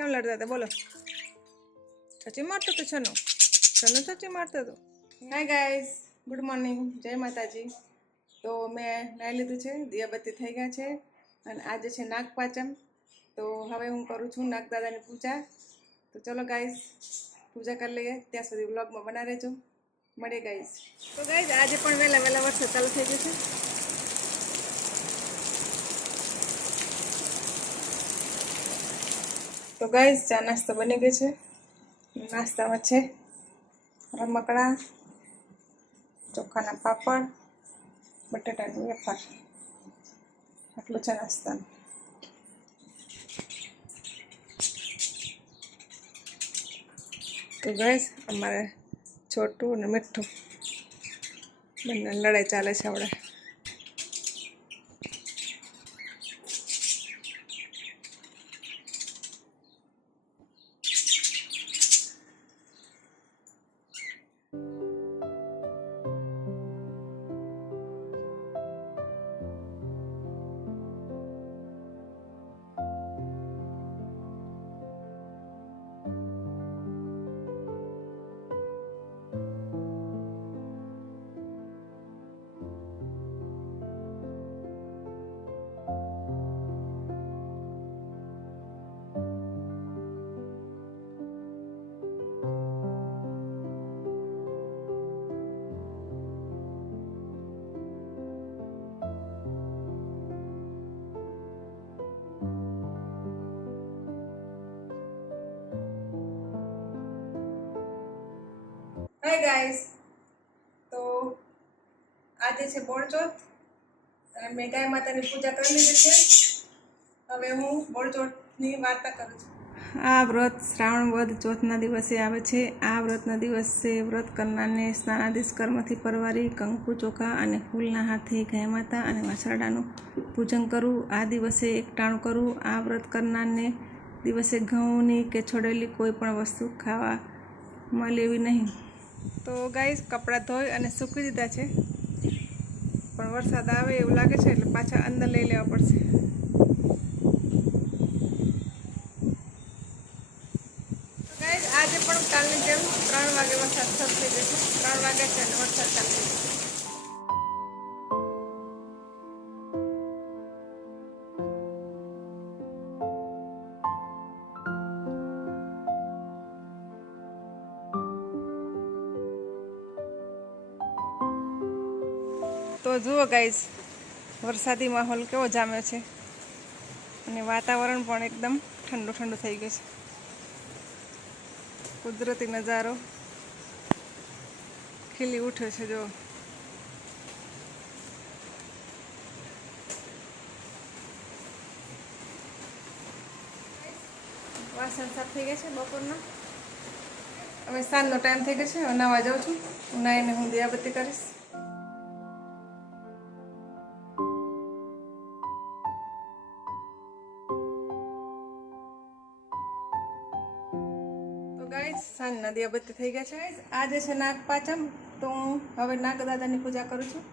કેમ લડતા હતા બોલો? છચી મારતો તો છનો છચી મારતો હતો. હાય ગાઈઝ, ગુડ મોર્નિંગ, જય માતાજી. તો મેં નાહી લીધું છે, દિયાબત્તી થઈ ગયા છે અને આજે છે નાગપાંચમ. તો હવે હું કરું છું નાગદાદાની પૂજા. તો ચલો ગાઈઝ પૂજા કરી લઈએ. ત્યાં સુધી વ્લોગમાં બના રહેજો. મળીએ ગાઈઝ. તો ગાઈઝ આજે પણ વહેલા વહેલા વરસાદ ચાલુ થઈ ગયો છે. તો ગાઈઝ ચા નાસ્તો બની ગયો છે. નાસ્તામાં છે રમકડા, ચોખાના પાપડ, બટાટાનું વેફર. આટલું છે નાસ્તાનું. તો ગાઈઝ અમારે છોટું અને મીઠું બંને લડાઈ ચાલે છે આપણે. હાય ગાઈઝ, તો આજે છે બોળચોથ અને મેં ગાય માતાની પૂજા કરી લીધી છે. હવે હું બોળચોથની વાર્તા કરું છું. આ વ્રત શ્રાવણ વદ ચોથના દિવસે આવે છે. આ વ્રતના દિવસે વ્રત કરનારને સ્નાનાદિશ કર્મથી પરવારી કંકુ, ચોખા અને ફૂલના હાથે ગાય માતા અને વાછરડાનું પૂજન કરવું. આ દિવસે એકટાણું કરવું. આ વ્રત કરનારને દિવસે ઘઉંની કે છોડેલી કોઈ પણ વસ્તુ ખાવામાં લેવી નહીં. તો ગાઈસ કપડાં ધોઈ અને સૂકવી દીધા છે, પણ વરસાદ આવે એવું લાગે છે એટલે પાછા અંદર લઈ લેવા પડશે. તો ગાઈસ આજે પણ કાલની જેમ 3 વાગે વરસાદ શરૂ થઈ જશે. 3 વાગે છે અને વરસાદ ચાલુ થઈ જશે. તો જુઓ ગાઈઝ, વરસાદી માહોલ કેવો જામ્યો છે અને વાતાવરણ પણ એકદમ ઠંડુ ઠંડુ થઈ ગયું છે. કુદરતી નજારો ખીલી ઉઠ્યો છે. જો વાસણ સાફ થઈ ગયા છે બપોરના. હવે સાંજનો ટાઈમ થઈ ગયો છે. હવે નાવા જાઉં છું. નાહીને હું દિયાબત્તી કરીશ. ગાઈસ સાંજના દિયાબત્તી થઈ ગયા છે. આજે છે નાગપાંચમ, તો હું હવે નાગદાદાની પૂજા કરું છું.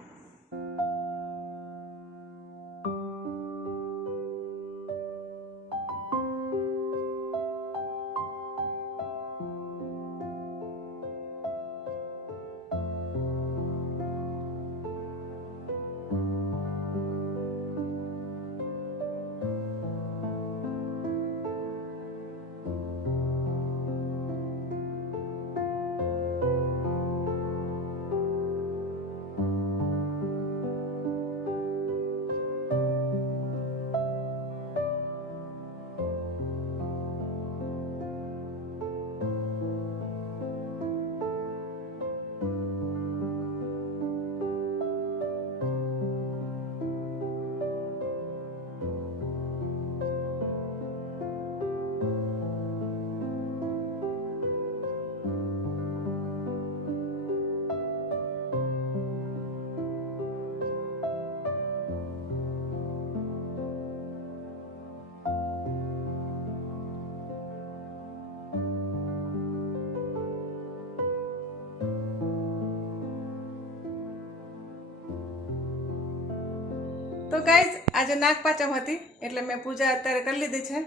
તો ગાઈઝ આજે નાગપાંચમ હતી એટલે મેં પૂજા અત્યારે કરી લીધી છે.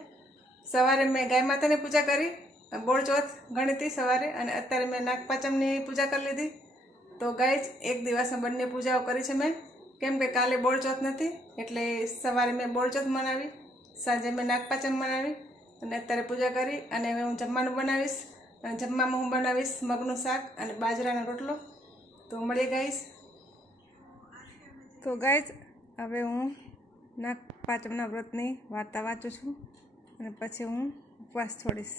સવારે મેં ગાય માતાની પૂજા કરી, બોળચોથ ગણી હતી સવારે, અને અત્યારે મેં નાગપાંચમની પૂજા કરી લીધી. તો ગાઈઝ એક દિવસમાં બંને પૂજાઓ કરી છે મેં, કેમ કે કાલે બોળચોથ નથી એટલે સવારે મેં બોળચોથ મનાવી, સાંજે મેં નાગપાંચમ મનાવી, અને અત્યારે પૂજા કરી. અને હવે હું જમવાનું બનાવીશ, અને જમવામાં હું બનાવીશ મગનું શાક અને બાજરાનો રોટલો. તો મળીએ ગાઈઝ. તો ગાઈઝ હવે હું નાગપાંચમના વ્રતની વાર્તા વાંચું છું અને પછી હું ઉપવાસ છોડીશ.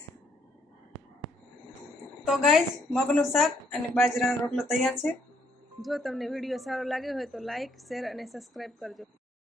તો ગાઈઝ મગનું શાક અને બાજરાનો રોટલો તૈયાર છે. જો તમને વિડીયો સારો લાગ્યો હોય તો લાઈક, શેર અને સબસ્ક્રાઈબ કરજો.